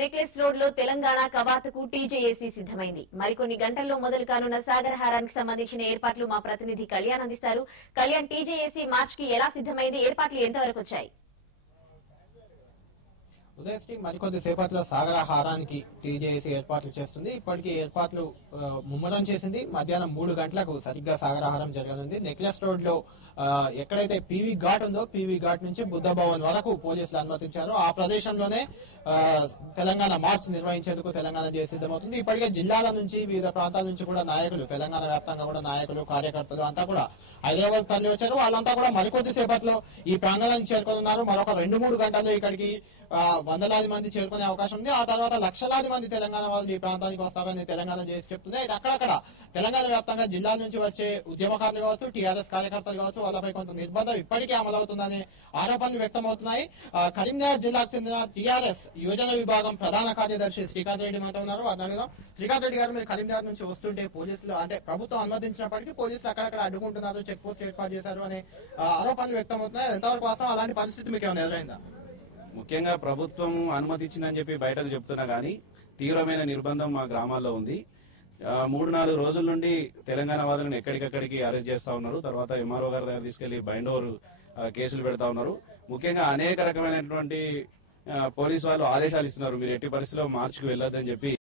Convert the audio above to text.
Necklace road లో Telangana కవాతుకు TJAC సిద్దమైంది. మరికొన్ని గంటల్లో మొదలు కానున్న సాగరహారానికి సంబంధించిన ఏర్పాట్లు మా ప్రతినిధి కళ్యాణ్ అందిస్తారు. కళ్యాణ్, టీజేఏసీ మార్చ్ కి ఎలా సిద్దమైంది? ఏర్పాట్లు ఎంతవరకు వచ్చాయి? ఉదయశ్రీ మరికొద్ది సేపట్లో సాగరహారానికి టీజేఏసీ ఏర్పాట్లు చేస్తుంది. ఇప్పటికీ ఏర్పాట్లు ముమ్మరం చేసింది. మధ్యాహ్నం 3 గంటలకు సరిగ్గా సాగరహారం జరగనుంది. నెక్లెస్ రోడ్ లో ఎక్కడైతే పీవీ ఘాట్ ఉందో పీవీ ఘాట్ నుంచి బుద్ధ భవన్ వరకు పోలీసులు అనుమతించారు. ఆ ప్రదేశంలోనే తెలంగాణ మార్చ్ నిర్వహించేందుకు తెలంగాణ జేఏసీ సిద్దమవుతుంది. ఇప్పటికే జిల్లాల నుంచి వివిధ ప్రాంతాల నుంచి కూడా నాయకులు, తెలంగాణ వ్యాప్తంగా కూడా నాయకులు, కార్యకర్తలు అంతా కూడా హైదరాబాద్ తరలి వచ్చారు. వాళ్ళంతా కూడా మరికొద్ది సేపట్లో ఈ ప్రాంగణానికి చేరుకోనున్నారు. మరొక 2-3 గంటల్లో ఇక్కడికి వందలాది మంది చేరుకునే అవకాశం ఉంది. ఆ తర్వాత లక్షలాది మంది తెలంగాణ వాళ్ళు ఈ ప్రాంతానికి వస్తారని తెలంగాణ జేఏసీ చెప్తుంది. అయితే అక్కడక్కడ తెలంగాణ వ్యాప్తంగా జిల్లాల నుంచి వచ్చే ఉద్యమకారులు కావచ్చు, టీఆర్ఎస్ కార్యకర్తలు కావచ్చు, వాళ్ళపై కొంత నిర్బంధం ఇప్పటికే అమలవుతుందనే ఆరోపణలు వ్యక్తమవుతున్నాయి. కరీంనగర్ జిల్లాకు చెందిన టీఆర్ఎస్ యువజన విభాగం ప్రధాన కార్యదర్శి శ్రీకాంత్ రెడ్డి మాతో ఉన్నారు. అడుగుదాం. శ్రీకాంత్ రెడ్డి గారు, మీరు కరీంనగర్ నుంచి వస్తుంటే పోలీసులు అంటే ప్రభుత్వం అనుమతించినప్పటికీ పోలీసులు అక్కడక్కడ అడ్డుకుంటున్నారు, చెక్ పోస్ట్ ఏర్పాటు చేశారు అనే ఆరోపణలు వ్యక్తమవుతున్నాయి. ఎంతవరకు వాస్తవం? అలాంటి పరిస్థితి మీకు ఏమైనా ఎదురైందా? ముఖ్యంగా ప్రభుత్వం అనుమతించిందని చెప్పి బయటకు చెప్తున్నా గానీ తీవ్రమైన నిర్బంధం మా గ్రామాల్లో ఉంది. 3-4 రోజుల నుండి తెలంగాణ వాదులను ఎక్కడికక్కడికి అరెస్ట్ చేస్తా ఉన్నారు. తర్వాత ఎంఆర్ఓ గారి దగ్గర తీసుకెళ్లి బైండ్ ఓవర్ కేసులు పెడతా ఉన్నారు. ముఖ్యంగా అనేక రకమైనటువంటి పోలీసు వాళ్ళు ఆదేశాలు ఇస్తున్నారు, మీరు ఎట్టి పరిస్థితిలో మార్చికి వెళ్లొద్దని చెప్పి